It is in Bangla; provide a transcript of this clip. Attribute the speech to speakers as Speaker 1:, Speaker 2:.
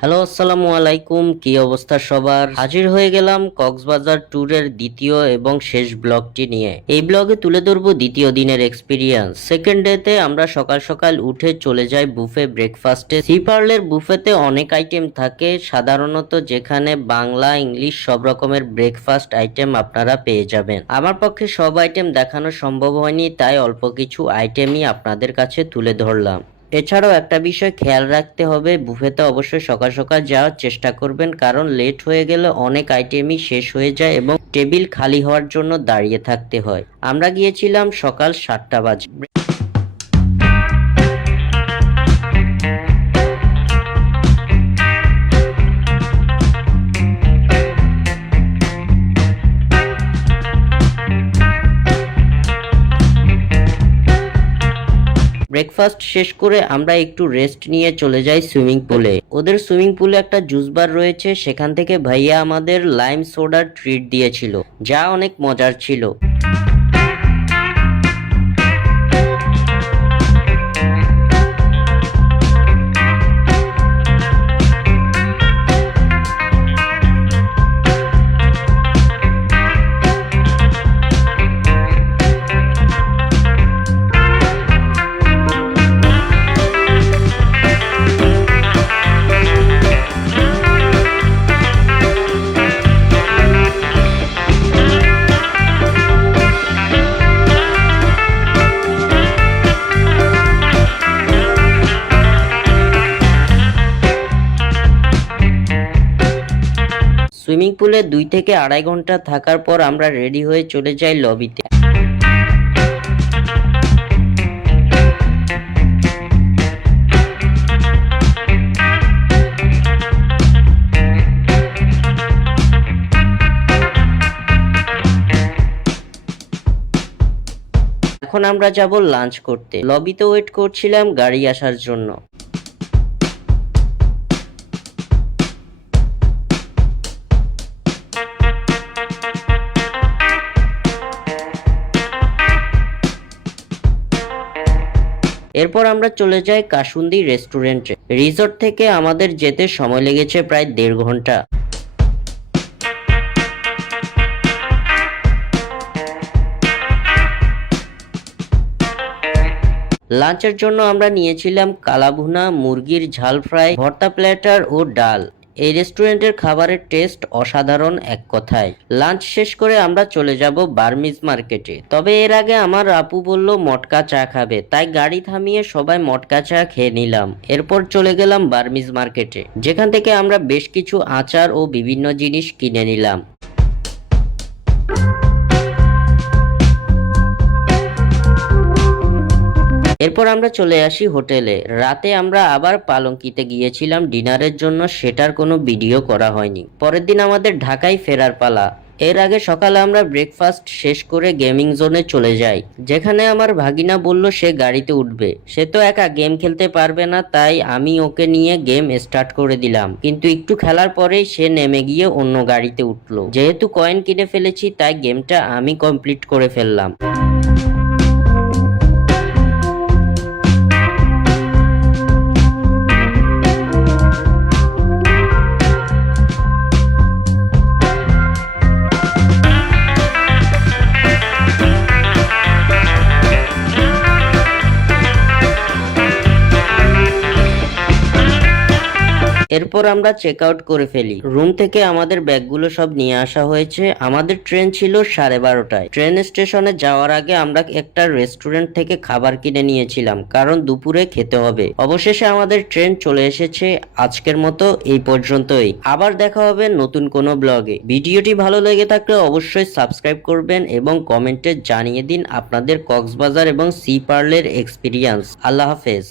Speaker 1: হ্যালো, আসসালামু আলাইকুম। কি অবস্থা সবার? হাজির হয়ে গেলাম কক্সবাজার ট্যুরের দ্বিতীয় এবং শেষ ব্লগটি নিয়ে। এই ব্লগে তুলে ধরবো দ্বিতীয় দিনের এক্সপিরিয়েন্স সেকেন্ড ডেতে আমরা সকাল সকাল উঠে চলে যাই বুফে ব্রেকফাস্টে সি পার্লের বুফেতে অনেক আইটেম থাকে, সাধারণত যেখানে বাংলা, ইংলিশ সব রকমের ব্রেকফাস্ট আইটেম আপনারা পেয়ে যাবেন। আমার পক্ষে সব আইটেম দেখানো সম্ভব হয়নি, তাই অল্প কিছু আইটেমই আপনাদের কাছে তুলে ধরলাম। এছাড়াও একটা বিষয় খেয়াল রাখতে হবে, বুফেতে অবশ্যই সকাল সকাল যাওয়ার চেষ্টা করবেন, কারণ লেট হয়ে গেলে অনেক আইটেমই শেষ হয়ে যায় এবং টেবিল খালি হওয়ার জন্য দাঁড়িয়ে থাকতে হয়। আমরা গিয়েছিলাম সকাল সাতটা বাজে। ব্রেকফাস্ট শেষ করে আমরা একটু রেস্ট নিয়ে চলে যাই সুইমিং পুলে ওদের সুইমিং পুলে একটা জুস বার রয়েছে, সেখান থেকে ভাইয়া আমাদের লাইম সোডার ট্রিট দিয়েছিল, যা অনেক মজার ছিল। সুইমিং পুলে দুই থেকে আড়াই ঘণ্টা থাকার পর আমরা রেডি হয়ে চলে যাই লবিতে। এখন আমরা যাব লাঞ্চ করতে। লবিতে ওয়েট করছিলাম গাড়ি আসার জন্য। এরপর আমরা চলে যাই কাসুন্দি রেস্টুরেন্টে। রিসর্ট থেকে আমাদের যেতে সময় লেগেছে প্রায় দেড় ঘণ্টা। লাঞ্চের জন্য আমরা নিয়েছিলাম কালাভুনা, মুরগির ঝাল ফ্রাই, ভর্তা প্ল্যাটার ও ডাল। এই রেস্টুরেন্টের খাবারের টেস্ট অসাধারণ এক কথায়। লাঞ্চ শেষ করে আমরা চলে যাব বার্মিজ মার্কেটে তবে এর আগে আমার আপু বলল, মটকা চা খাবে। তাই গাড়ি থামিয়ে সবাই মটকা চা খেয়ে নিলাম। এরপর চলে গেলাম বার্মিজ মার্কেটে যেখান থেকে আমরা বেশ কিছু আচার ও বিভিন্ন জিনিস কিনে নিলাম। এরপর আমরা চলে আসি হোটেলে। রাতে আমরা আবার পালঙ্কিতে গিয়েছিলাম ডিনারের জন্য, সেটার কোনো ভিডিও করা হয়নি। পরের দিন আমাদের ঢাকায় ফেরার পালা। এর আগে সকালে আমরা ব্রেকফাস্ট শেষ করে গেমিং জোনে চলে যাই। যেখানে আমার ভাগিনা বলল, সে গাড়িতে উঠবে। সে তো একা গেম খেলতে পারবে না, তাই আমি ওকে নিয়ে গেম স্টার্ট করে দিলাম। কিন্তু একটু খেলার পরেই সে নেমে গিয়ে অন্য গাড়িতে উঠল। যেহেতু কয়েন কিনে ফেলেছি, তাই গেমটা আমি কমপ্লিট করে ফেললাম। এরপর আমরা চেক আউট করে ফেলি। রুম থেকে আমাদের ব্যাগগুলো সব নিয়ে আসা হয়েছে। আমাদের ট্রেন ছিল সাড়ে বারোটায়। ট্রেন স্টেশনে যাওয়ার আগে আমরা একটা রেস্টুরেন্ট থেকে খাবার কিনে নিয়েছিলাম, কারণ দুপুরে খেতে হবে। অবশেষে আমাদের ট্রেন চলে এসেছে আজকের মতো এই পর্যন্তই। আবার দেখা হবে নতুন কোনো ব্লগে ভিডিওটি ভালো লেগে থাকলে অবশ্যই সাবস্ক্রাইব করবেন এবং কমেন্টে জানিয়ে দিন আপনাদের কক্সবাজার এবং সি পার্লের এক্সপিরিয়েন্স আল্লাহ হাফেজ।